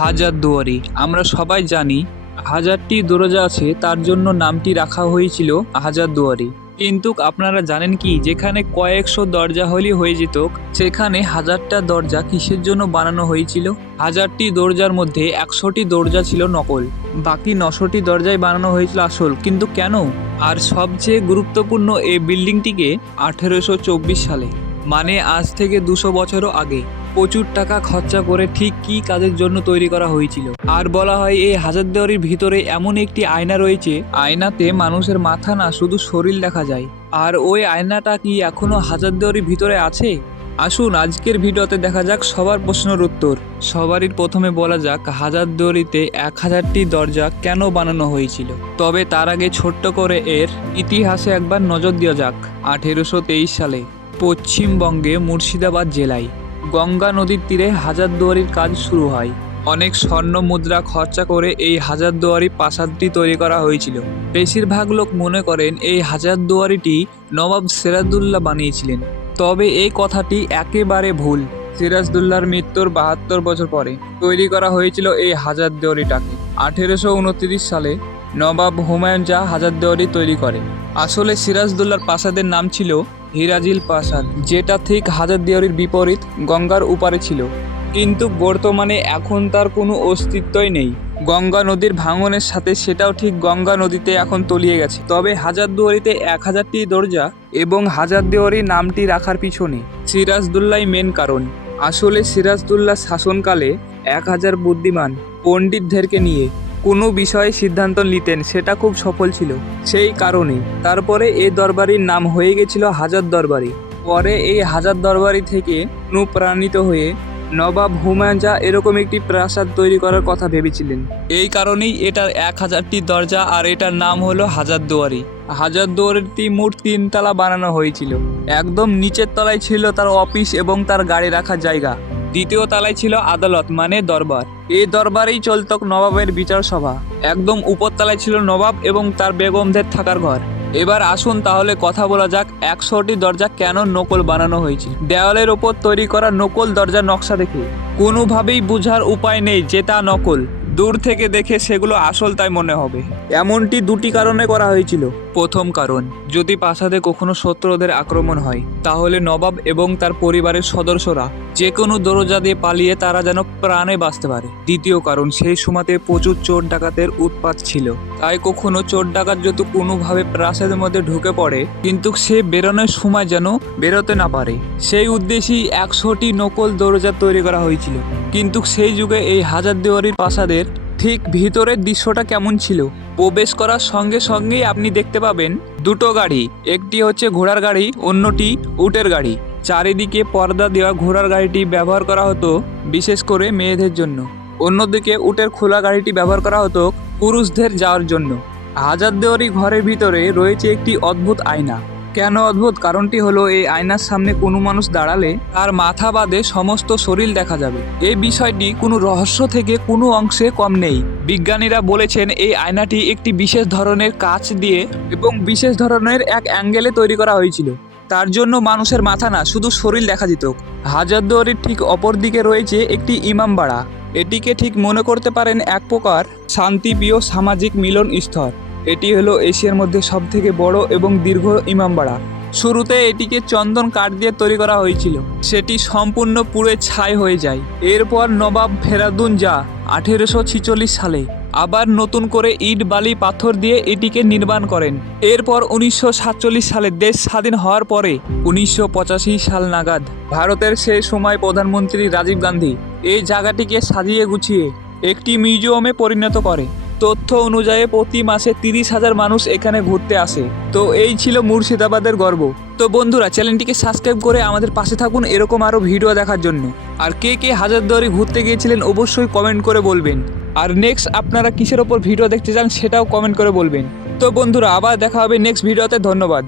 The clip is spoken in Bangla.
হাজারদুয়ারি। আমরা সবাই জানি হাজারটি দরজা আছে, তার জন্য নামটি রাখা হয়েছিল হাজারদুয়ারি। কিন্তু আপনারা জানেন কি, যেখানে কয়েকশো দরজা হলেই হয়ে যেত, সেখানে হাজারটা দরজা কিসের জন্য বানানো হয়েছিল? হাজারটি দরজার মধ্যে 100টি দরজা ছিল নকল, বাকি 900টি দরজাই বানানো হয়েছিল আসল। কিন্তু কেন? আর সবচেয়ে গুরুত্বপূর্ণ, এই বিল্ডিংটিকে 1824 সালে, মানে আজ থেকে 200 বছরও আগে, প্রচুর টাকা খরচা করে ঠিক কী কাজের জন্য তৈরি করা হয়েছিল। আর বলা হয় এই হাজারদুয়ারির ভিতরে এমন একটি আয়না রয়েছে, আয়নাতে মানুষের মাথা না, শুধু শরীর দেখা যায়। আর ওই আয়নাটা কি এখনো হাজারদুয়ারির ভিতরে আছে? আসুন আজকের ভিডিওতে দেখা যাক সবার প্রশ্নের উত্তর। সবারই প্রথমে বলা যাক হাজারদুয়ারিতে 1000টি দরজা কেন বানানো হয়েছিল। তবে তার আগে ছোট্ট করে এর ইতিহাসে একবার নজর দেওয়া যাক। 1823 সালে পশ্চিমবঙ্গে মুর্শিদাবাদ জেলায় গঙ্গা নদীর তীরে হাজারদুয়ারির কাজ শুরু হয়। অনেক স্বর্ণ মুদ্রা খরচা করে এই হাজারদুয়ারি প্রাসাদটি তৈরি করা হয়েছিল। বেশিরভাগ লোক মনে করেন এই হাজারদুয়ারিটি নবাব সিরাজউদ্দৌলা বানিয়েছিলেন। তবে এই কথাটি একেবারে ভুল। সিরাজউদ্দৌলার মৃত্যুর 72 বছর পরে তৈরি করা হয়েছিল এই হাজারদুয়ারিটাকে। 1829 সালে নবাব হুমায়ুন শাহ হাজারদুয়ারি তৈরি করে। আসলে সিরাজউদ্দৌলার প্রাসাদের নাম ছিল হিরাজিল প্রাসাদ, যেটা ঠিক হাজারদুয়ারির বিপরীত গঙ্গার উপারে ছিল। কিন্তু বর্তমানে এখন তার কোনো অস্তিত্বই নেই। গঙ্গা নদীর ভাঙনের সাথে সেটাও ঠিক গঙ্গা নদীতে এখন তলিয়ে গেছে। তবে হাজারদুয়ারিতে 1000টি দরজা এবং হাজারদুয়ারি নামটি রাখার পিছনে সিরাজউদ্দৌলাই মেন কারণ। আসলে সিরাজউদ্দৌলা শাসনকালে 1000 বুদ্ধিমান পণ্ডিতদেরকে নিয়ে কোনো বিষয়ে সিদ্ধান্ত নিতেন, সেটা খুব সফল ছিল। সেই কারণে তারপরে এই দরবারির নাম হয়ে গেছিল হাজার দরবারি। পরে এই হাজার দরবারি থেকে অনুপ্রাণিত হয়ে নবাব হুমায়ুন শাহ এরকম একটি প্রাসাদ তৈরি করার কথা ভেবেছিলেন। এই কারণেই এটার 1000টি দরজা, আর এটার নাম হলো হাজারদুয়ারি। হাজারদুয়ারিটি মোট 3 তলা বানানো হয়েছিল। একদম নিচের তলায় ছিল তার অফিস এবং তার গাড়ি রাখার জায়গা। দ্বিতীয় তলায় ছিল আদালত, মানে দরবার। এই দরবারেই চলত নবাবের বিচার সভা। একদম উপরতলায় ছিল নবাব এবং তার বেগমদের থাকার ঘর। এবার আসুন তাহলে কথা বলা যাক 100টি দরজা কেন নকল বানানো হয়েছিল। দেওয়ালের ওপর তৈরি করা নকল দরজার নকশা দেখে কোনোভাবেই বোঝার উপায় নেই যে তা নকল। দূর থেকে দেখে সেগুলো আসল তাই মনে হবে। এমনটি 2টি কারণে করা হয়েছিল। প্রথম কারণ, যদি প্রাসাদে কখনো শত্রুদের আক্রমণ হয়, তাহলে নবাব এবং তার পরিবারের সদস্যরা যে কোনো দরজা দিয়ে পালিয়ে তারা যেন প্রাণে বাঁচতে পারে। দ্বিতীয় কারণ, সেই সময়তে প্রচুর চোর ডাকাতের উৎপাত ছিল, তাই কখনো চোর ডাকাত যদি কোনোভাবে প্রাসাদের মধ্যে ঢুকে পড়ে, কিন্তু সে বেরোনোর সময় যেন বেরোতে না পারে, সেই উদ্দেশ্যেই 100টি নকল দরজা তৈরি করা হয়েছিল। কিন্তু সেই যুগে এই হাজারদুয়ারির প্রাসাদের ঠিক ভিতরের দৃশ্যটা কেমন ছিল? প্রবেশ করার সঙ্গে সঙ্গেই আপনি দেখতে পাবেন 2টো গাড়ি, একটি হচ্ছে ঘোড়ার গাড়ি, অন্যটি উটের গাড়ি। চারিদিকে পর্দা দেওয়া ঘোড়ার গাড়িটি ব্যবহার করা হতো বিশেষ করে মেয়েদের জন্য, অন্যদিকে উটের খোলা গাড়িটি ব্যবহার করা হতো পুরুষদের যাওয়ার জন্য। হাজারদুয়ারি ঘরের ভিতরে রয়েছে একটি অদ্ভুত আয়না। কেন অদ্ভুত? কারণটি হলো এই আয়নার সামনে কোনো মানুষ দাঁড়ালে তার মাথা বাদে সমস্ত শরীর দেখা যাবে। এই বিষয়টি কোনো রহস্য থেকে কোনো অংশে কম নেই। বিজ্ঞানীরা বলেছেন এই আয়নাটি একটি বিশেষ ধরনের কাঁচ দিয়ে এবং বিশেষ ধরনের এক অ্যাঙ্গেলে তৈরি করা হয়েছিল। তার জন্য মানুষের মাথা না, শুধু শরীর দেখা যেত। হাজারদুয়ারির ঠিক অপর দিকে রয়েছে একটি ইমামবাড়া। এটিকে ঠিক মনে করতে পারেন এক প্রকার শান্তিপ্রিয় সামাজিক মিলন স্থল। এটি হলো এশিয়ার মধ্যে সবথেকে বড় এবং দীর্ঘ ইমামবাড়া। শুরুতে এটিকে চন্দন কাঠ দিয়ে তৈরি করা হয়েছিল, সেটি সম্পূর্ণ পুড়ে ছাই হয়ে যায়। এরপর নবাব ফেরাদুন শাহ 1846 সালে আবার নতুন করে ইট বালি পাথর দিয়ে এটিকে নির্মাণ করেন। এরপর 1947 সালে দেশ স্বাধীন হওয়ার পরে 1985 সাল নাগাদ ভারতের সেই সময় প্রধানমন্ত্রী রাজীব গান্ধী এই জায়গাটিকে সাজিয়ে গুছিয়ে একটি মিউজিয়ামে পরিণত করে। তথ্য অনুযায়ী প্রতি মাসে 30,000 মানুষ এখানে ঘুরতে আসে। তো এই ছিল মুর্শিদাবাদের গর্ব। তো বন্ধুরা, চ্যানেলটিকে সাবস্ক্রাইব করে আমাদের পাশে থাকুন এরকম আরও ভিডিও দেখার জন্য। আর কে কে হাজারদুয়ারি ঘুরতে গিয়েছিলেন অবশ্যই কমেন্ট করে বলবেন। আর নেক্সট আপনারা কিসের ওপর ভিডিও দেখতে চান সেটাও কমেন্ট করে বলবেন। তো বন্ধুরা, আবার দেখা হবে নেক্সট ভিডিওতে। ধন্যবাদ।